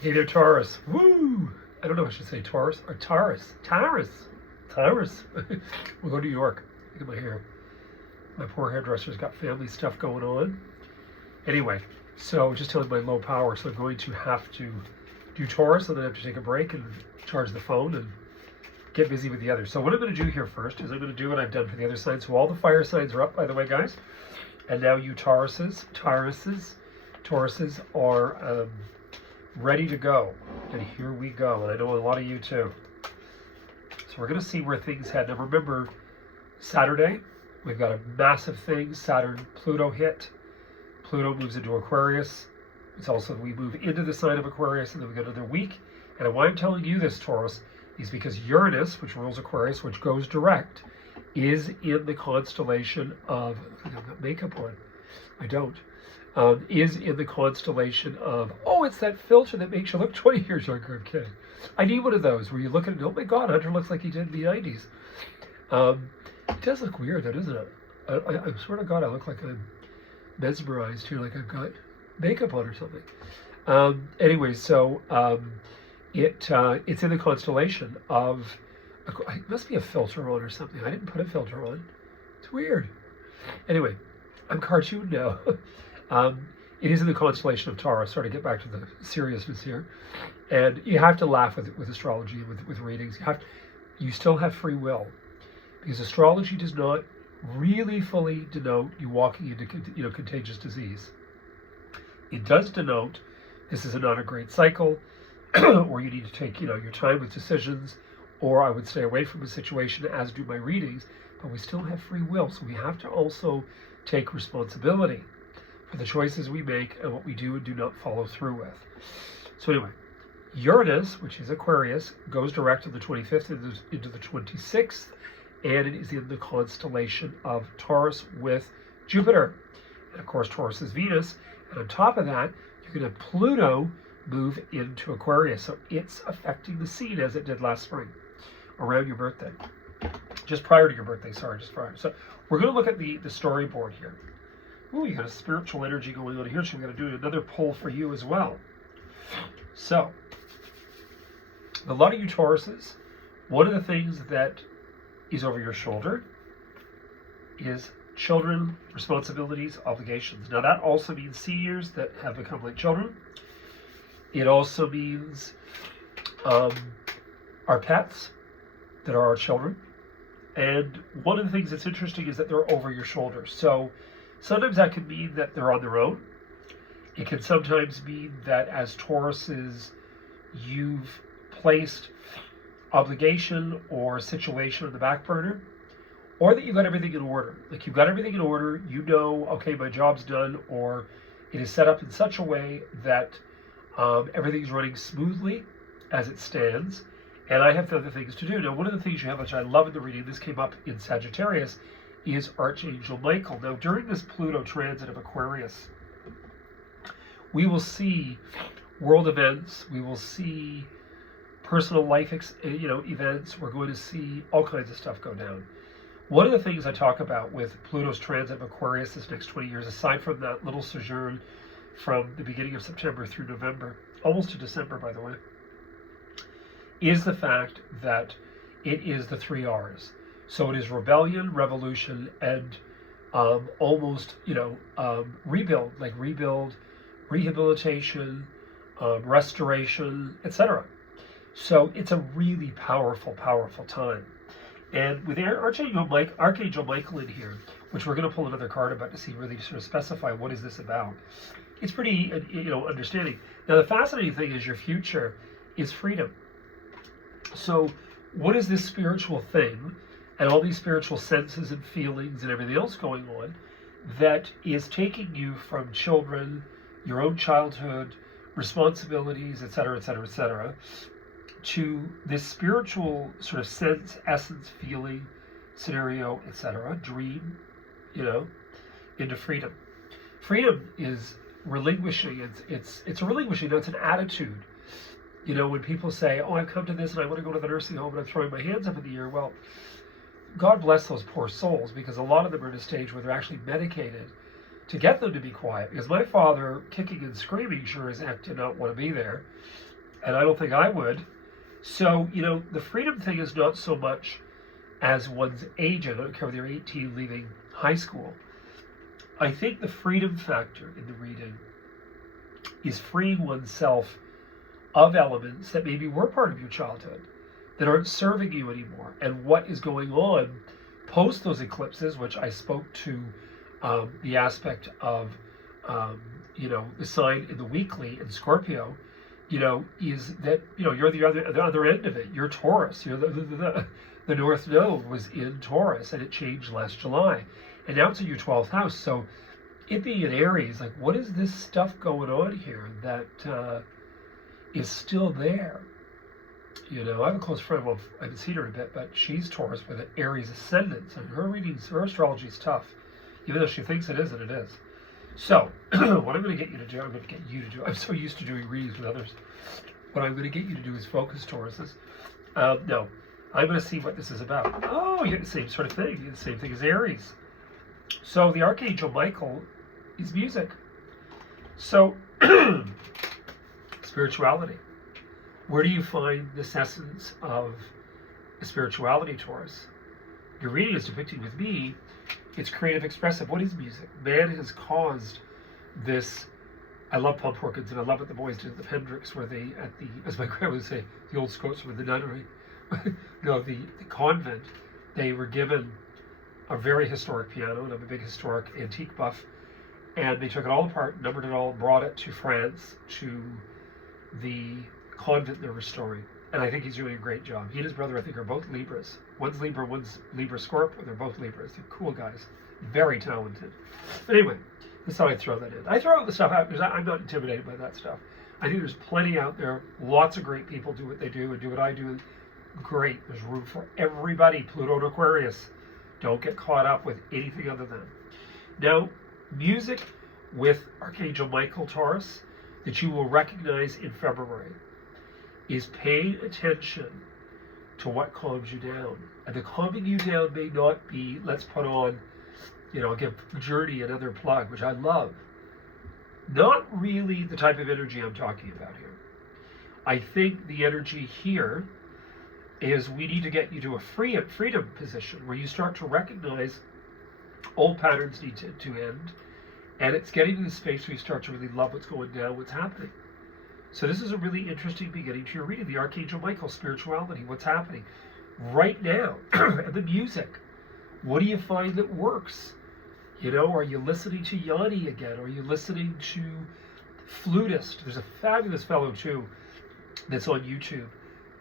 Hey there, Taurus. Woo! I don't know if I should say Taurus or Taurus. Taurus. Taurus. We'll go to New York. Look at my hair. My poor hairdresser's got family stuff going on. Anyway, so just telling my low power, so I'm going to have to do Taurus and then I have to take a break and charge the phone and get busy with the others. So what I'm going to do here first is I'm going to do what I've done for the other signs. So all the fire signs are up, by the way, guys. And now you Tauruses are ready to go. And here we go. And I know a lot of you too. So we're going to see where things head. Now remember, Saturday, we've got a massive thing. Saturn-Pluto hit. Pluto moves into Aquarius. It's also, we move into the sign of Aquarius, and then we got another week. And why I'm telling you this, Taurus, is because Uranus, which rules Aquarius, which goes direct, is in the constellation of, I've got makeup on. I don't. Is in the constellation of, oh, it's that filter that makes you look 20 years younger. I'm kidding. I need one of those where you look at it and, oh my God, Hunter looks like he did in the 90s. It does look weird, though, doesn't it? I swear to God, I look like I'm mesmerized here, like I've got makeup on or something. Anyway, so it's in the constellation of, it must be a filter on or something. I didn't put a filter on. It's weird. Anyway, I'm cartoon now. It is in the constellation of Taurus. Sort of get back to the seriousness here, and you have to laugh with astrology and with readings. You still have free will, because astrology does not really fully denote you walking into contagious disease. It does denote this is not a great cycle, or you need to take your time with decisions, or I would stay away from a situation, as do my readings. But we still have free will, so we have to also take responsibility for the choices we make and what we do and do not follow through with. So anyway, Uranus, which is Aquarius, goes direct on the 25th into the 26th, and it is in the constellation of Taurus with Jupiter. And of course, Taurus is Venus. And on top of that, you're going to have Pluto move into Aquarius. So it's affecting the scene as it did last spring, around your birthday. Just prior to your birthday, sorry, just prior. So we're going to look at the storyboard here. Ooh, you got a spiritual energy going on here, so we're going to do another poll for you as well. So, a lot of you Tauruses, one of the things that is over your shoulder is children, responsibilities, obligations. Now that also means seniors that have become like children. It also means our pets that are our children. And one of the things that's interesting is that they're over your shoulder. So sometimes that can mean that they're on their own. It can sometimes mean that as Tauruses, you've placed obligation or situation on the back burner, or that you've got everything in order. Like you've got everything in order, okay, my job's done, or it is set up in such a way that everything's running smoothly as it stands, and I have other things to do. Now, one of the things you have, which I love in the reading, this came up in Sagittarius, is Archangel Michael. Now, during this Pluto transit of Aquarius, we will see world events, we will see personal life events, we're going to see all kinds of stuff go down. One of the things I talk about with Pluto's transit of Aquarius this next 20 years, aside from that little sojourn from the beginning of September through November, almost to December, by the way, is the fact that it is the 3 R's. So it is rebellion, revolution, and rebuild, like rebuild, rehabilitation, restoration, etc. So it's a really powerful, powerful time. And with Archangel Michael in here, which we're going to pull another card about to see really sort of specify what is this about. It's pretty, understanding. Now the fascinating thing is your future is freedom. So what is this spiritual thing and all these spiritual senses and feelings and everything else going on that is taking you from children, your own childhood, responsibilities, etc., etc., etc., to this spiritual sort of sense, essence, feeling, scenario, etc., dream, into freedom. Freedom is relinquishing. It's a relinquishing. That's an attitude. When people say, "Oh, I've come to this and I want to go to the nursing home and I'm throwing my hands up in the air," well, God bless those poor souls, because a lot of them are at a stage where they're actually medicated to get them to be quiet. Because my father, kicking and screaming, sure as heck did not want to be there. And I don't think I would. So, the freedom thing is not so much as one's age. I don't care whether you're 18 leaving high school. I think the freedom factor in the reading is freeing oneself of elements that maybe were part of your childhood that aren't serving you anymore. And what is going on post those eclipses, which I spoke to the aspect of, the sign in the weekly in Scorpio, is that, you're the other end of it. You're Taurus. You're the North Node was in Taurus, and it changed last July. And now it's in your 12th house. So it being in Aries, like, what is this stuff going on here that is still there? I have a close friend, well, I haven't seen her in a bit, but she's Taurus with an Aries ascendant. And her astrology is tough, even though she thinks it is, and it is. So, what I'm going to get you to do, I'm so used to doing readings with others. What I'm going to get you to do is focus, Tauruses. No, I'm going to see what this is about. Oh, you get the same sort of thing. You get the same thing as Aries. So, the Archangel Michael is music. So, spirituality. Where do you find this essence of spirituality, Taurus? Your reading is depicting with me, it's creative, expressive. What is music? Man has caused this. I love pump organs, and I love what the boys did at the Pendricks, where they, as my grandma would say, the old Scots were the nunnery. No, the convent, they were given a very historic piano, and I'm a big historic antique buff, and they took it all apart, numbered it all, brought it to France, to the convent they're restoring. And I think he's doing a great job. He and his brother, I think, are both Libras. One's Libra, one's Libra Scorpio. They're both Libras. They're cool guys. Very talented. But anyway, that's how I throw that in. I throw the stuff out because I'm not intimidated by that stuff. I think there's plenty out there. Lots of great people do what they do and do what I do. Great. There's room for everybody. Pluto and Aquarius. Don't get caught up with anything other than. Now, music with Archangel Michael, Taurus, that you will recognize in February, is paying attention to what calms you down. And the calming you down may not be, let's put on, I'll give Journey another plug, which I love. Not really the type of energy I'm talking about here. I think the energy here is we need to get you to a freedom position where you start to recognize old patterns need to end. And it's getting to the space where you start to really love what's going down, what's happening. So this is a really interesting beginning to your reading. The Archangel Michael, spirituality, what's happening right now. And the music. What do you find that works? Are you listening to Yanni again? Are you listening to Flutist? There's a fabulous fellow, too, that's on YouTube.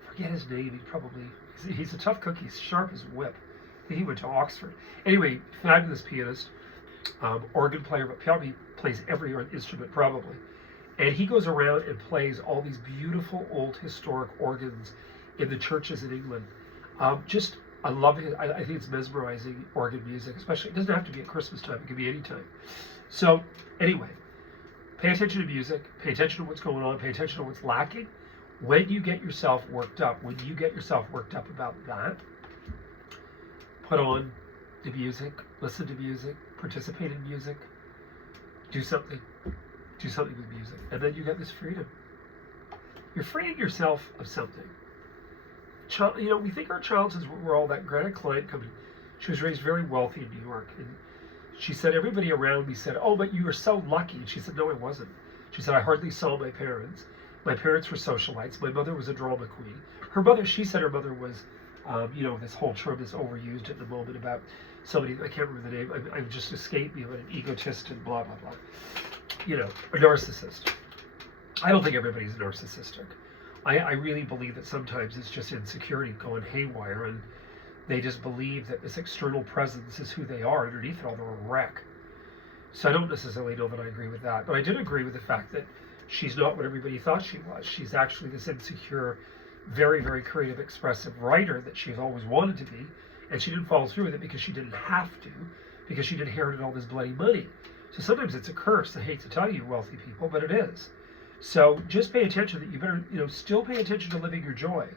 Forget his name. He's a tough cookie. He's sharp as a whip. I think he went to Oxford. Anyway, fabulous pianist, organ player, but probably plays every instrument, probably. And he goes around and plays all these beautiful old historic organs in the churches in England. I love it. I think it's mesmerizing organ music, especially. It doesn't have to be at Christmas time. It can be any time. So anyway, pay attention to music. Pay attention to what's going on. Pay attention to what's lacking. When you get yourself worked up, about that, put on the music, listen to music, participate in music, do something with music, and then you get this freedom. You're freeing yourself of something. We think our childhoods were all that. Greta Klein coming, she was raised very wealthy in New York, and she said everybody around me said, "Oh, but you were so lucky." And she said, "No, I wasn't." She said, "I hardly saw my parents. My parents were socialites. My mother was a drama queen. She said her mother was, this whole term is overused at the moment about somebody, I can't remember the name, I just escaped me, but an egotist and blah, blah, blah. A narcissist. I don't think everybody's narcissistic. I really believe that sometimes it's just insecurity going haywire, and they just believe that this external presence is who they are. Underneath it all, they're a wreck. So I don't necessarily know that I agree with that, but I did agree with the fact that she's not what everybody thought she was. She's actually this insecure, very, very creative, expressive writer that she's always wanted to be, and she didn't follow through with it because she didn't have to, because she'd inherited all this bloody money. So sometimes it's a curse. I hate to tell you, wealthy people, but it is. So just pay attention that you better, still pay attention to living your joy.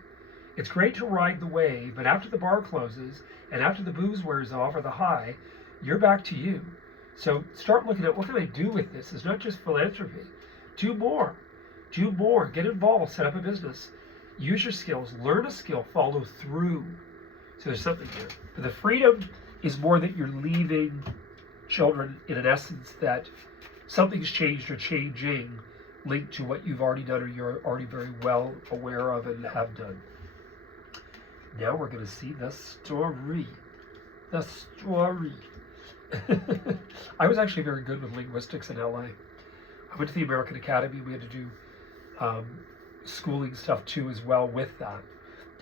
It's great to ride the wave, but after the bar closes and after the booze wears off or the high, you're back to you. So start looking at what can I do with this? It's not just philanthropy. Do more. Do more. Get involved. Set up a business. Use your skills. Learn a skill. Follow through. So there's something here. But the freedom is more that you're leaving children in an essence that something's changed or changing linked to what you've already done or you're already very well aware of and have done. Now we're going to see the story. The story. I was actually very good with linguistics in LA. I went to the American Academy. We had to do schooling stuff too as well with that.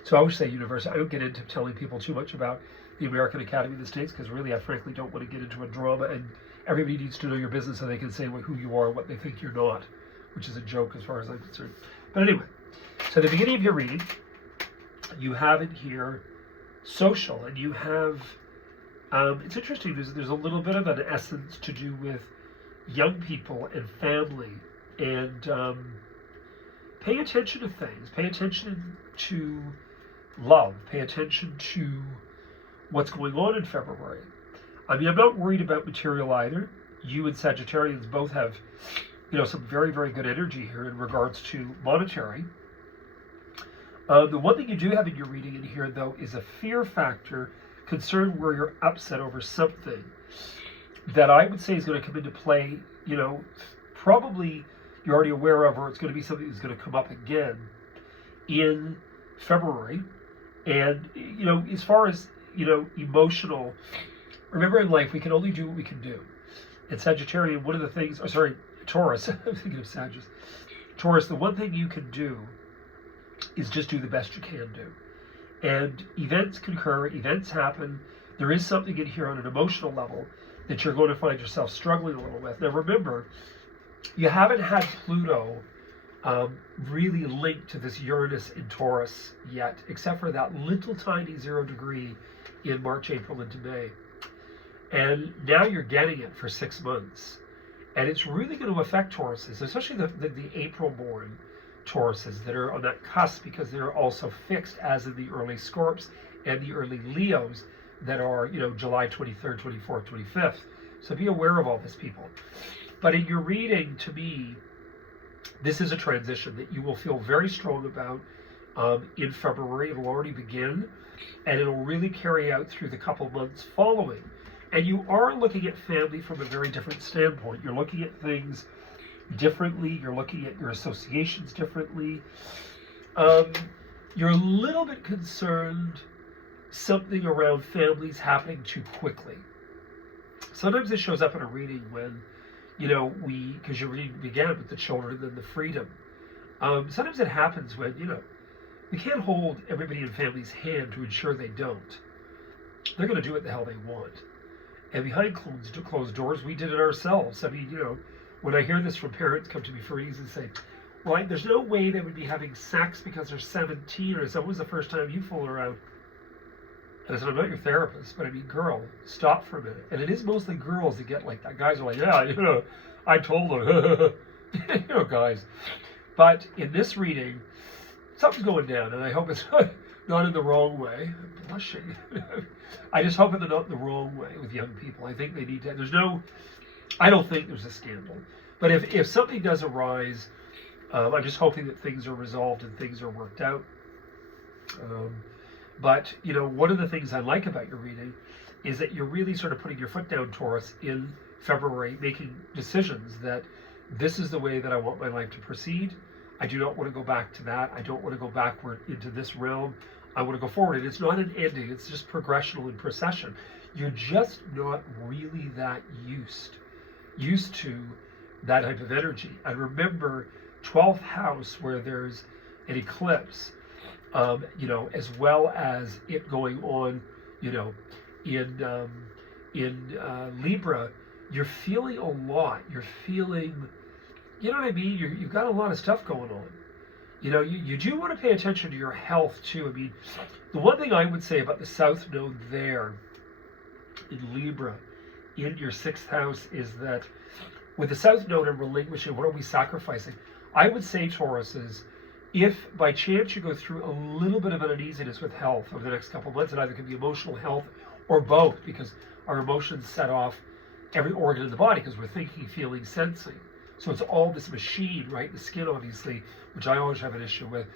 So I always say university. I don't get into telling people too much about the American Academy in the States because really I frankly don't want to get into a drama, and everybody needs to know your business so they can say who you are and what they think you're not, which is a joke as far as I'm concerned. But anyway, so at the beginning of your reading, you have in here social, and you have, it's interesting, there's a little bit of an essence to do with young people and family, and pay attention to things, pay attention to love, pay attention to what's going on in February. I mean, I'm not worried about material either. You and Sagittarians both have, some very, very good energy here in regards to monetary. The one thing you do have in your reading in here, though, is a fear factor, concern where you're upset over something that I would say is going to come into play, probably you're already aware of, or it's going to be something that's going to come up again in February. And, as far as, emotional, remember in life, we can only do what we can do. In Sagittarian, one of the things, Taurus, I'm thinking of Sagittarius. Taurus, the one thing you can do is just do the best you can do. And events concur, events happen. There is something in here on an emotional level that you're going to find yourself struggling a little with. Now remember, you haven't had Pluto really linked to this Uranus in Taurus yet, except for that little tiny 0 degree in March, April, into May. And now you're getting it for 6 months. And it's really going to affect Tauruses, especially the April-born Tauruses that are on that cusp, because they're also fixed as in the early Scorps and the early Leos that are, July 23rd, 24th, 25th. So be aware of all this, people. But in your reading, to me, this is a transition that you will feel very strong about in February. It'll already begin, and it'll really carry out through the couple months following. And you are looking at family from a very different standpoint. You're looking at things differently. You're looking at your associations differently. You're a little bit concerned something around families happening too quickly. Sometimes this shows up in a reading when, because your reading began with the children and then the freedom. Sometimes it happens when, we can't hold everybody in family's hand to ensure they don't. They're going to do what the hell they want. And behind closed doors, we did it ourselves. I mean, when I hear this from parents come to me for reasons and say, well, there's no way they would be having sex because they're 17, or when was the first time you fooled around? And I said, I'm not your therapist, but I mean, girl, stop for a minute. And it is mostly girls that get like that. Guys are like, yeah, I told them. Guys. But in this reading, something's going down, and I hope it's not in the wrong way. I'm blushing. I just hope it's not in the wrong way with young people. I think they need to, I don't think there's a scandal. But if something does arise, I'm just hoping that things are resolved and things are worked out. But, one of the things I like about your reading is that you're really sort of putting your foot down, Taurus, in February, making decisions that this is the way that I want my life to proceed. I do not want to go back to that. I don't want to go backward into this realm. I want to go forward. And it's not an ending. It's just progressional and procession. You're just not really that used to that type of energy. And remember, 12th house where there's an eclipse, as well as it going on, in Libra, you're feeling a lot. You're feeling, you know what I mean? You've got a lot of stuff going on. You do want to pay attention to your health too. I mean, the one thing I would say about the South Node there in Libra, in your 6th house, is that with the South Node and relinquishing, what are we sacrificing? I would say, Tauruses, if by chance you go through a little bit of an uneasiness with health over the next couple of months, it either could be emotional health or both, because our emotions set off every organ in the body because we're thinking, feeling, sensing. So it's all this machine, right? The skin, obviously, which I always have an issue with,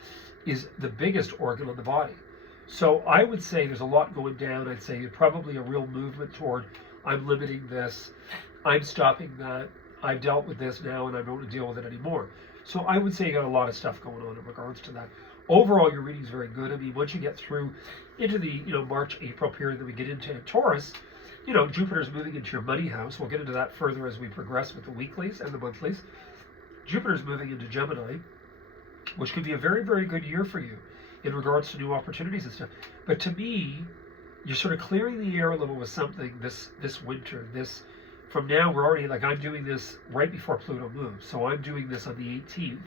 is the biggest organ on the body. So I would say there's a lot going down. I'd say probably a real movement toward, I'm limiting this, I'm stopping that, I've dealt with this now and I don't want to deal with it anymore. So I would say you got a lot of stuff going on in regards to that. Overall, your reading is very good. I mean, once you get through into the March, April period, then we get into Taurus. Jupiter's moving into your money house. We'll get into that further as we progress with the weeklies and the monthlies. Jupiter's moving into Gemini, which could be a very, very good year for you in regards to new opportunities and stuff. But to me, you're sort of clearing the air a little with something this winter. From now, we're already, like, I'm doing this right before Pluto moves. So I'm doing this on the 18th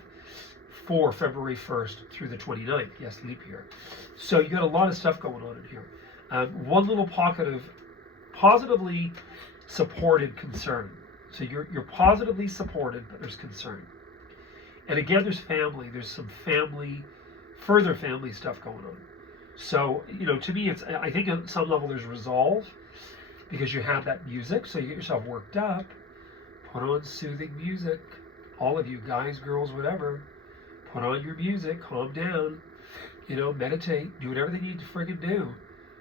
for February 1st through the 29th. Yes, leap year. So you got a lot of stuff going on in here. One little pocket of positively supported concern. So you're positively supported, but there's concern. And again, there's family. There's some further family stuff going on. So, to me, I think at some level there's resolve because you have that music. So you get yourself worked up, put on soothing music. All of you, guys, girls, whatever, put on your music, calm down, meditate, do whatever they need to friggin' do.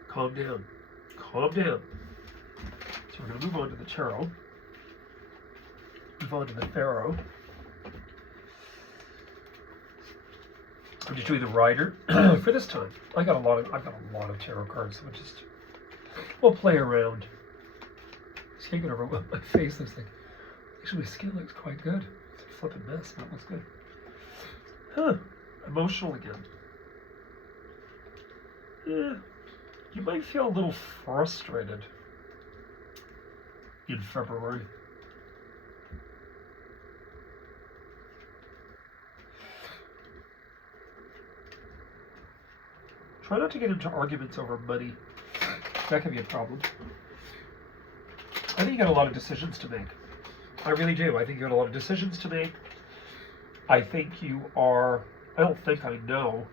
Calm down. Calm down. So we're going to move on to the tarot. Move on to the Pharaoh. I'm just doing the rider for this time. I've got a lot of tarot cards, so we'll play around. Just can't get over what my face looks like. Actually, my skin looks quite good. It's a flipping mess, but it looks good. Emotional again. You might feel a little frustrated in February. Try not to get into arguments over money. That can be a problem. I think you got a lot of decisions to make. I really do. I think you got a lot of decisions to make. I think you are, I know.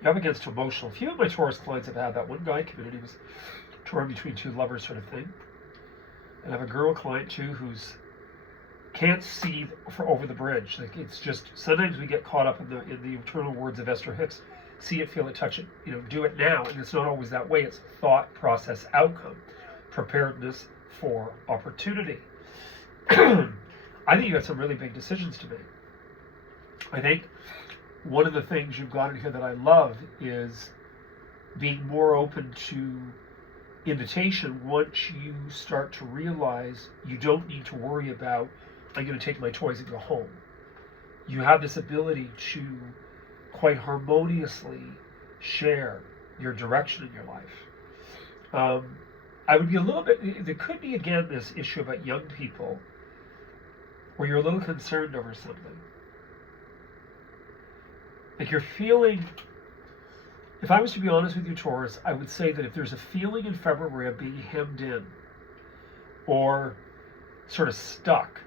You're up against emotional. A few of my Taurus clients have had that. One guy committed, he was torn between two lovers sort of thing. And I have a girl client too who's can't see over the bridge. Like, it's just, sometimes we get caught up in the eternal words of Esther Hicks. See it, feel it, touch it, do it now. And it's not always that way. It's thought, process, outcome, preparedness for opportunity. I think you got some really big decisions to make. I think one of the things you've got in here that I love is being more open to invitation once you start to realize you don't need to worry about, I'm going to take my toys and go home. You have this ability to quite harmoniously share your direction in your life. I would be a little bit, there could be again this issue about young people where you're a little concerned over something. Like you're feeling, if I was to be honest with you, Taurus, I would say that if there's a feeling in February of being hemmed in or sort of stuck,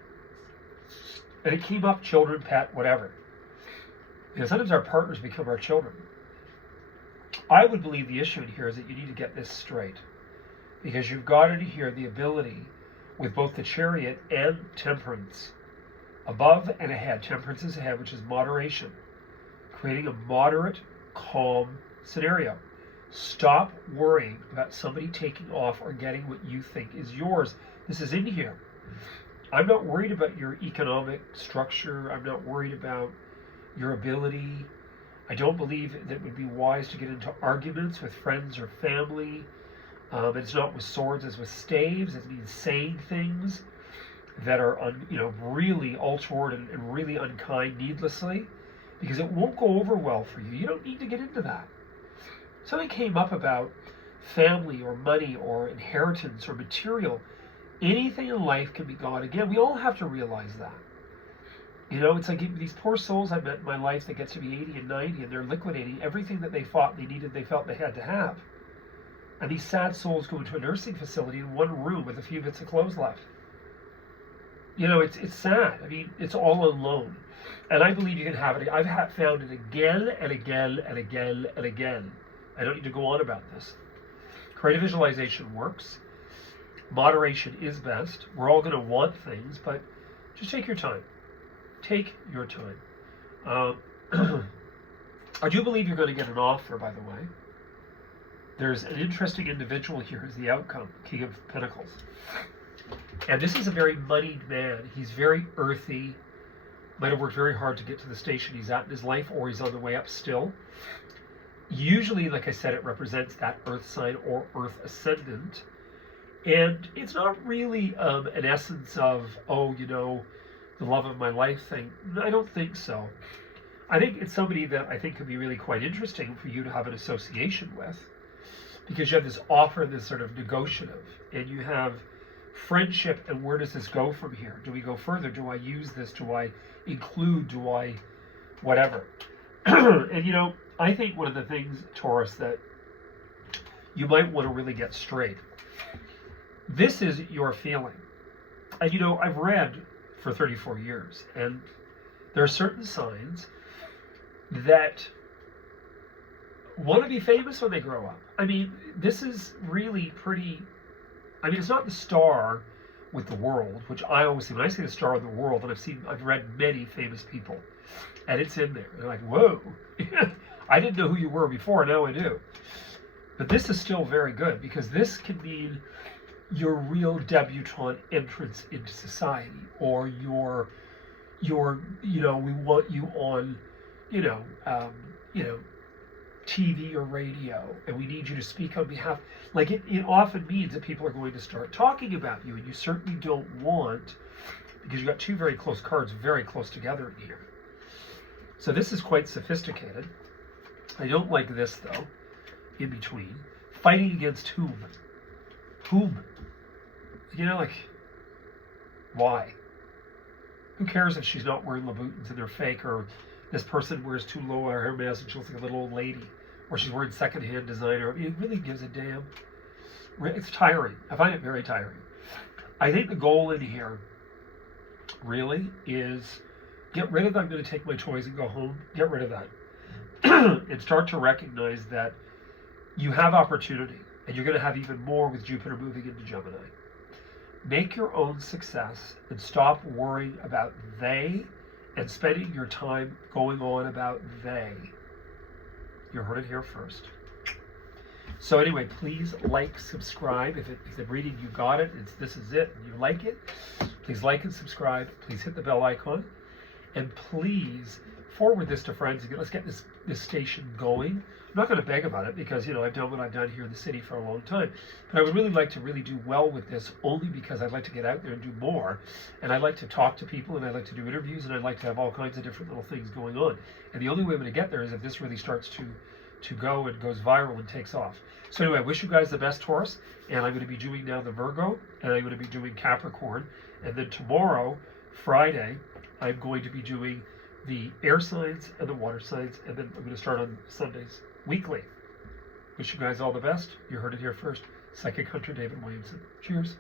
and it came up, children, pet, whatever. Because sometimes our partners become our children. I would believe the issue in here is that you need to get this straight. Because you've got in here the ability with both the Chariot and Temperance. Above and ahead. Temperance is ahead, which is moderation. Creating a moderate, calm scenario. Stop worrying about somebody taking off or getting what you think is yours. This is in here. I'm not worried about your economic structure. I'm not worried about your ability. I don't believe that it would be wise to get into arguments with friends or family. It's not with swords, it's with staves. It means saying things that are really untoward and really unkind needlessly, because it won't go over well for you. You don't need to get into that. Something came up about family or money or inheritance or material. Anything in life can be gone. Again, we all have to realize that. It's like these poor souls I've met in my life that get to be 80 and 90 and they're liquidating everything that they thought they needed, they felt they had to have. And these sad souls go into a nursing facility in one room with a few bits of clothes left. It's sad. I mean, it's all on loan. And I believe you can have it. I've found it again and again and again and again. I don't need to go on about this. Creative visualization works. Moderation is best. We're all going to want things, but Just take your time. Take your time. I do believe you're going to get an offer, by the way. There's an interesting individual here as the outcome, King of Pentacles. And this is a very moneyed man. He's very earthy. Might have worked very hard to get to the station he's at in his life, or he's on the way up still. Usually, like I said, it represents that earth sign or earth ascendant. And it's not really an essence of, oh, you know, the love of my life thing. I don't think so. I think it's somebody that I think could be really quite interesting for you to have an association with, because you have this offer, this sort of negotiative, and you have friendship, and where does this go from here? Do we go further? Do I use this? Do I include? Do I whatever? And you know, I think one of the things, Taurus, that you might want to really get straight, this is your feeling. And you know, I've read for 34 years, and there are certain signs that want to be famous when they grow up. I mean, this is really pretty, I mean, it's not the star with the world, which I always see, when I say the star of the world, and I've read many famous people, and it's in there. They're like, whoa, I didn't know who you were before, now I do. But this is still very good, because this can mean your real debutante entrance into society, or your, you know, we want you on, you know, TV or radio, and we need you to speak on behalf. Like it often means that people are going to start talking about you, and you certainly don't want, because you've got two very close cards very close together in here. So this is quite sophisticated. I don't like this though, in between. Fighting against whom? Whom? You know, like, why? Who cares if she's not wearing Louboutins and they're fake, or this person wears too low a Hermes and she looks like a little old lady, or she's wearing secondhand designer. I mean, it really gives a damn. It's tiring. I find it very tiring. I think the goal in here really is get rid of, I'm going to take my toys and go home. Get rid of that. And start to recognize that you have opportunity, and you're going to have even more with Jupiter moving into Gemini. Make your own success and stop worrying about they and spending your time going on about they. You heard it here first. So anyway, please like, subscribe. If I'm reading you got it, this is it, and you like it, please like and subscribe. Please hit the bell icon. And please forward this to friends. Let's get this station going. I'm not going to beg about it, because, you know, I've done what I've done here in the city for a long time. But I would really like to really do well with this, only because I'd like to get out there and do more. And I'd like to talk to people, and I'd like to do interviews, and I'd like to have all kinds of different little things going on. And the only way I'm going to get there is if this really starts to go and goes viral and takes off. So anyway, I wish you guys the best, Taurus. And I'm going to be doing now the Virgo, and I'm going to be doing Capricorn. And then tomorrow, Friday, I'm going to be doing the air signs and the water signs, and then I'm going to start on Sundays weekly. Wish you guys all the best. You heard it here first. Psychic Hunter David Williamson. Cheers.